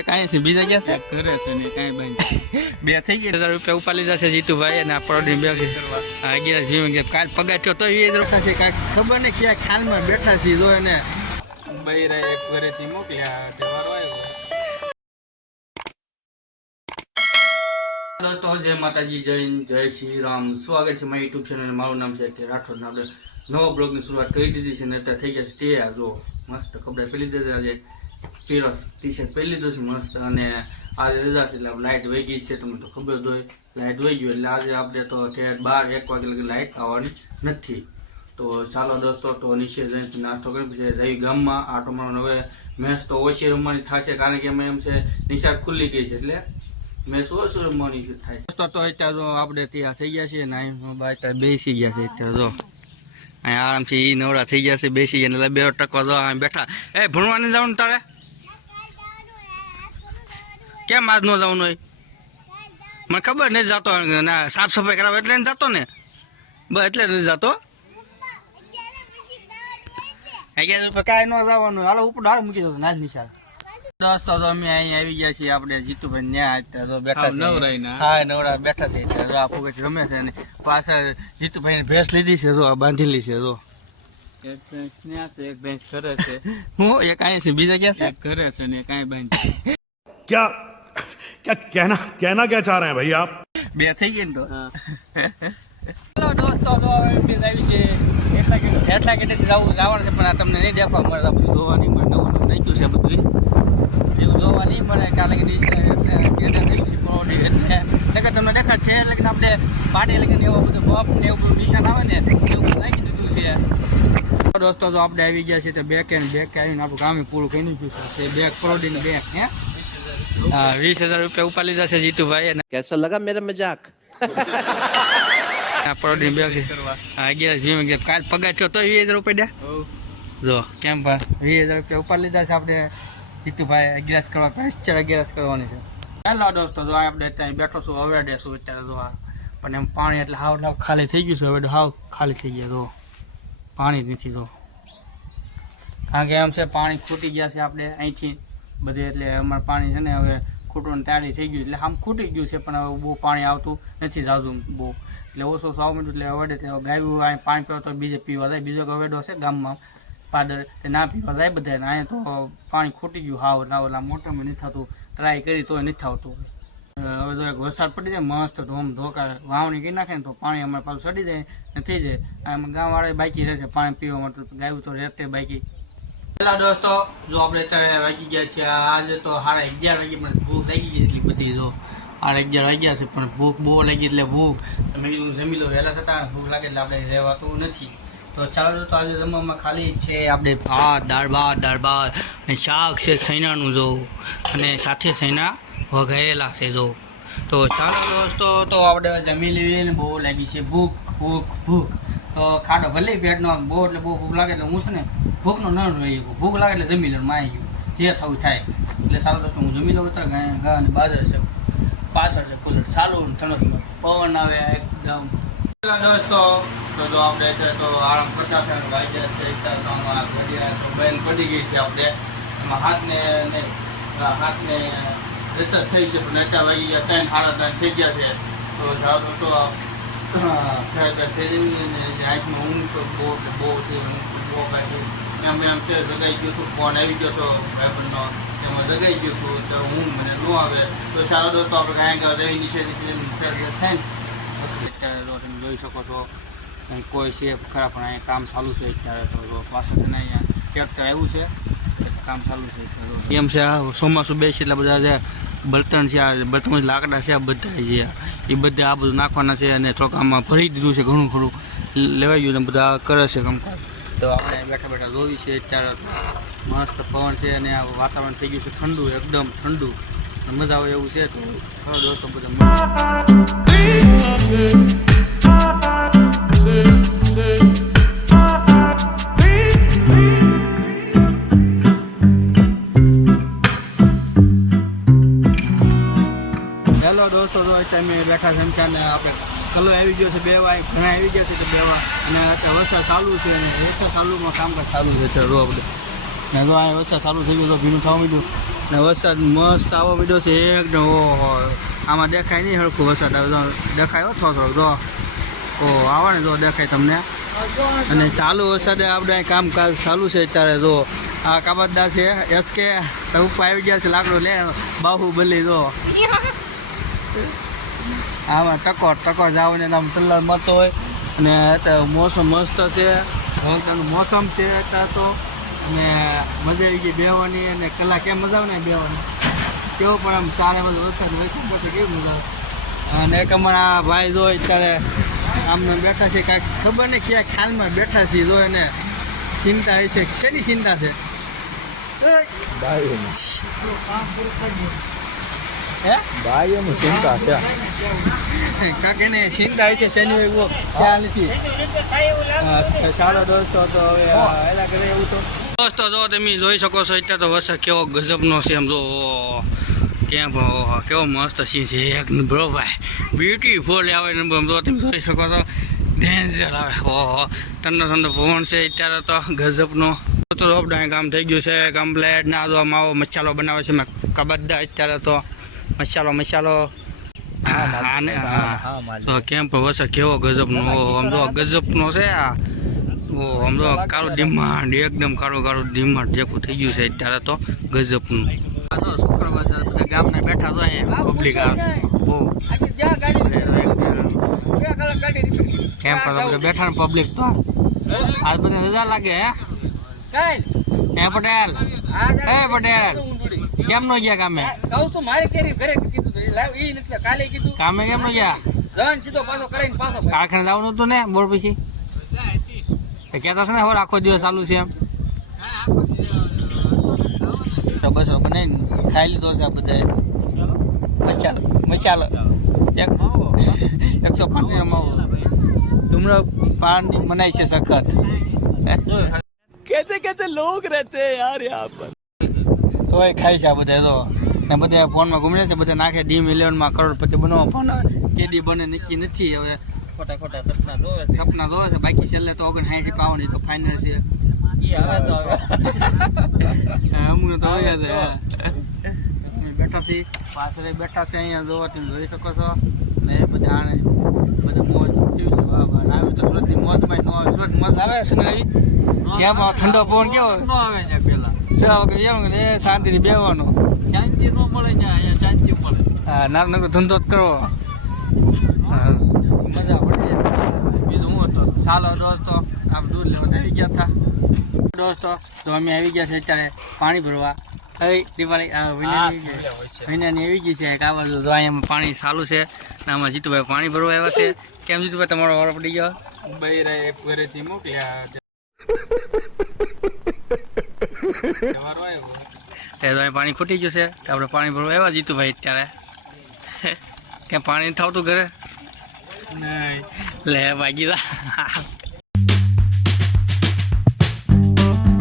એક અહીં છે બીજા ગયા છે ઘરે છે ને કાંઈ બંધ બે થઈ ગયા 1000 રૂપિયા ઉપાડી જશે જીતુભાઈ અને આ પરોડી બે કરવા આ 11 જીવ કાલ પગાર થયો તો એ રોકા છે કાંઈ ખબર ને ક્યાં ખાલમાં બેઠા છે જો એને બૈરા એક ઘરેથી મોકલ્યા તહેવારો આવ્યો દોસ્તો જય માતાજી જય શ્રી રામ સ્વાગત છે મારી યુટ્યુબ ચેનલ મારું નામ છે કે રાઠોડ ને આપણે નવો બ્લોગની શરૂઆત કરી દીધી છે ને અત્યારે થઈ ગયા છે તૈયાર જો મસ્ત કપડા પહેરી દીધા આજે પીરસ ટી શર્ટ પહેરી લીધું છે મસ્ત અને આજે રજા છે એટલે લાઇટ વહી ગઈ છે તમને તો ખબર જ હોય લાઇટ વહી ગયું એટલે આજે આપણે તો 12-1 વાગે લગી લાઇટ આવવાની નથી તો ચાલો દોસ્તો તો નીચે જઈને નાસ્તો કરી પછી રવિ ગામમાં આટો મારવાનો હવે મેચ તો ઓછી રમવાની થશે કારણ કે એમાં એમ છે નિશાળ ખુલ્લી ગઈ છે એટલે મેચ ઓછું રમવાની થાય દોસ્તો તો અત્યારે તો આપણે તૈયાર થઈ ગયા છીએ ને અત્યારે બેસી ગયા છે અત્યારે જો અહીંયા આરામથી એ નવરા થઈ ગયા છે બેસી ગયા એટલે 2 ટકા જો અહીં બેઠા એ ભણવાની જવાનું તારે કેમ આજ ન જવાનું હોય મને ખબર નહીં જતો ના સાફ સફાઈ કરાવે એટલે નહીં જતો ને બસ એટલે નથી જતો 11 રૂપિયા કાંઈ ન જવાનું હાલો ઉપર હાલ મૂકી દો નાજ નિશાળ દોસ્તો તો અમે અહીં આવી ગયા છીએ આપણે જીતુભાઈ ન્યા તો બેઠા છે હા નવરા બેઠા છે તો આ ફોગટ રમે છે અને પાછળ જીતુભાઈ ભેંસ લીધી છે જો આ બાંધેલી છે જો એક ભેંસ ન્યા છે એક ભેંસ ઘરે છે હું એક અહીં છે બીજા ક્યાં છે એક ઘરે છે ને કાંઈ બંધ क्या क्या कहना क्या चाह रहे हैं भाई आप બે થઈ ગઈ ને તો હેલો દોસ્તો તો બે આવી છે એટલા કેટેથી જવાનું છે પણ આ તમને નહીં દેખવા મળે બધું જોવા નહીં મળે નવું નાખ્યું છે બધું એવું જોવા નહીં મળે કાલે કે એટલે તમને દેખાડ છે એટલે કે આપણે પાટી લગીને એવો બધું બફ ને એવું બધું નિશાન આવે ને એવું બધું નાખી દીધું છે દોસ્તો તો આપણે આવી ગયા છીએ તો બેક આવીને આપણું કામ પૂરું કરી નાખ્યું છે બેક પરોડીને બેક હે हाँ 20,000 रुपया ऊपर लीधा से जीतूभाई कैसा लगा मेरा मजाक परोडी बेग करवा 11 जीव काल पगार थयो तो 20,000 रुपया दे जो केम पर 20,000 रुपया ऊपर लीधा છે આપણે જીતુભાઈ 11 કરવા પેસ્ચર 11 કરવાની છે હેલો દોસ્તો જો આપણે ત્યાં બેઠો છું હવે દેશું અત્યારે જો પણ એમ પાણી એટલે હાવ ખાલી થઈ ગયું છે હવે હાવ ખાલી થઈ ગયા જો પાણી નથી જો કારણ કે એમ છે પાણી ખૂટી ગયા છે આપણે અહીંથી બધે એટલે અમારે પાણી છે ને હવે ખૂટવાની તૈયારી થઈ ગયું એટલે આમ ખૂટી ગયું છે પણ હવે બહુ પાણી આવતું નથી જાજુ બહુ એટલે ઓછો આવવા માંડ્યું એટલે હવે ગાયું અહીં પાણી પીવા તો બીજે પીવા જાય બીજો ગવેડો છે ગામમાં પાદર એ ના પીવા જાય બધા અહીંયા તો પાણી ખૂટી ગયું હાવ એટલે ઓલા મોટરમાં નથી થતું ટ્રાય કરી તોય નથી થતું હવે જો એક વરસાદ પડી જાય મસ્ત ધોમ ધોકા વાવણી કરી નાખે ને તો પાણી અમારે પાછું ચડી જાય ને થઈ જાય આમાં ગામવાળા બાકી રહેશે પાણી પીવા માટે ગાયું તો રહેતે બાકી હેલો દોસ્તો જો આપણે અત્યારે વાગી ગયા છે આજે તો 11:30 વાગે મને ભૂખ લાગી ગઈ એટલી બધી જો 11:30 વાગ્યા છે પણ ભૂખ બહુ લાગી એટલે ભૂખ તમે કીધું જમી લો વહેલા થતા ભૂખ લાગે એટલે આપણે રહેવાતું નથી તો ચાલો દોસ્તો આજે જમવામાં ખાલી છે આપણે ભાત દાળ ભાત અને શાક છે સૈનાનું જો અને સાથે સૈના વઘારેલા છે જો તો ચાલો દોસ્તો તો આપણે જમી લેવી ને બહુ લાગી છે ભૂખ તો ખાડો ભલે પેટનો બહુ એટલે બહુ ભૂખ લાગે એટલે હું છે ને ભૂખનો ન રહી ભૂખ લાગે એટલે જમી લઉં મારી ગયું જે થવું થાય એટલે સારું દોસ્તો હું જમી લઉં તો ઘા અને બાજર છે પાછળ છે કુલર ચાલુ ઠંડો પવન આવે એકદમ દોસ્તો તો જો આપણે તો આરામ કરતા થાય વાગ્યા છે ઘડિયા બેન પડી ગઈ છે આપણે એમાં હાથને રસદ થઈ છે પણ અત્યારે વાગી ગયા 3-3:30 થઈ ગયા છે તો સારું તો ખરેખર આંખમાં ઊંઘ તો બહુ છે એમ છે જગાઈ ગયું હતું ફોન આવી ગયો હતો ભાઈબંધનો એમાં જગાઈ ગયું હતું તો હું મને ન આવે તો સારો દોસ્તો આપણે કાંઈ રહી નીચે થાય અત્યારે તમે જોઈ શકો છો કોઈ છે ખરા પણ અહીંયા કામ ચાલુ છે અત્યારે તો પાછળ અહીંયા ટ્રેક્ટર આવ્યું છે કામ ચાલુ છે એમ છે ચોમાસું બેસી એટલે બધા જે બળતણ છે આ બળતણ લાકડા છે આ બધા છે એ બધા આ બધું નાખવાના છે અને થોડુંક આમાં ભરી દીધું છે ઘણું ખરું લેવાઈ ગયું ને બધા કરે છે કામકાજ તો આપણે બેઠા જોવી છે અત્યારે મસ્ત પવન છે અને આ વાતાવરણ થઈ ગયું છે ઠંડુ એકદમ ઠંડુ મજા આવે એવું છે તો ખરો દોસ્તો બધા હેલો દોસ્તો તો અત્યારે બેઠા છે ને આપણે કલો આવી ગયો છે 2 વાગે ઘણા આવી ગયા છે તો 2 વાગે અને અત્યારે વરસાદ ચાલુ છે અને વરસાદ ચાલુમાં કામકાજ ચાલુ છે અત્યારે રો આપણે ને જો અહીંયા વરસાદ ચાલુ થઈ ગયો તો ભીનું થવા માંડ્યું ને વરસાદ મસ્ત આવવા માંડ્યો છે એકદમ. ઓહો, આમાં દેખાય નહીં હરખું વરસાદ આવે તો દેખાય હો થોડો જો. ઓહો, આવે ને જો દેખાય તમને. અને ચાલુ વરસાદે આપણે અહીં કામકાજ ચાલુ છે અત્યારે. જો આ કાબતદાર છે એસકે ઉપર આવી ગયા છે લાકડું લે બાહુબલી જો. આમાં ટકો જાવને આમ કલર મળતો હોય. અને અત્યારે મોસમ મસ્ત છે, હવાનું મોસમ છે અત્યારે તો. અને મજા આવી ગઈ બેહવાની. અને કલાક કેમ મજા આવે ને બેહવાની કેવું પણ આમ ચારે બધું વરસાદ પછી કેવી મજા આવે. અને એક અમારા ભાઈ જો અત્યારે આમને બેઠા છે, કાંઈક ખબર નહીં ક્યાં ખ્યાલમાં બેઠા છીએ. જો એને ચિંતા હોય છે. શેની ચિંતા છે? ભાઈઓની ચિંતા છે. કાંક એને ચિંતા હોય છે શેની હોય એવો ખ્યાલ નથી. સારો દોસ્તો તો હવે એલા કરે એવું તો. દોસ્તો જો તમે જોઈ શકો છો અત્યારે તો વરસાદ કેવો ગજબનો છે એમ જો. કેમ કેવો મસ્ત સીન છે એક બ્રો ભાઈ, બ્યુટીફુલ આવે ને જો તમે જોઈ શકો છો. ડેન્જર આવે. ઓહો, ઠંડો પવન છે અત્યારે તો ગજબનો. તો આપણે કામ થઈ ગયું છે કમ્પ્લેટ. ના જો માવો મસાલો બનાવે છે મેં કબદ્દા અત્યારે તો. મસાલો તો કેમ પણ વરસાદ કેવો ગજબનો. આમ જો ગજબનો છે આ. ઓ આમ તો કાળું ડિમાન્ડ એકદમ કાળું ડિમાન્ડ જેવું થઈ ગયું છે અત્યારે તો ગજબનું. શુક્રવાર બધા ગામના બેઠા તો અહીંયા પબ્લિક બહુ કેમ બધા બેઠા ને પબ્લિક તો આજ બધા રજા લાગે. હે પટેલ કેમ નો ગયા કામે? કામે કેમ નો ગયા? કારખાને જવાનું હતું ને બોર પછી કહેતા છે ને હવે આખો દિવસ ચાલુ છે એમ. બસ બનાવીને ખાઈ લીધો છે આ બધા મસાલો 105 માવો ધૂમ્રપાન મનાય છે સખત. कैसे लोग रहते हैं यार यहाँ पर. તો એ ખાય છે આ બધા તો. ને બધા ફોનમાં ઘૂમે છે, બધા નાખે Dream11માં કરોડપતિ બનવા પણ કેદી બને નક્કી નથી. હવે ખોટા સપના જોવે છે. બાકી છેલ્લે તો 59 પાવાની તો ફાઇનલ છે. અમને તો આવ્યા છે બેઠા છીએ પાછળ બેઠા છે અહીંયા જોવો તમે જોઈ શકો છો. ને બધા આને બધા મોજ કેવું છે. વાહ વાહ આવ્યું તો સુરતની મોજમાં ન આવે. સુરત મોજ આવે છે ને આવી કેમ ઠંડો પવન કેવો ન આવે ને પેલા એમ એ શાંતિથી બેસવાનું. શાંતિ ન મળે ને અહીંયા શાંતિ મળે. હા નાનો ધંધો જ કરવો. મજા પડી. બીજું હું હતો ચાલો દોસ્તો આપ દૂર લેવા આવી ગયા હતા દોસ્તો. તો અમે આવી ગયા છે અત્યારે પાણી ભરવા. હવે દિવાળી મહિનાની આવી ગઈ છે એક આ બાજુ જો અહીંયા પાણી ચાલુ છે. ને આમાં જીતુભાઈ પાણી ભરવા આવ્યા છે. કેમ જીતુભાઈ તમારો વારો પડી ગયો? બૈરા એક ઘરેથી મોકલ્યા ત્યાં પાણી ખૂટી ગયું છે. આપણે પાણી ભરવા આવ્યા જીતુભાઈ અત્યારે. કેમ પાણી થતું ઘરે? નહીં લે ભાગી જા.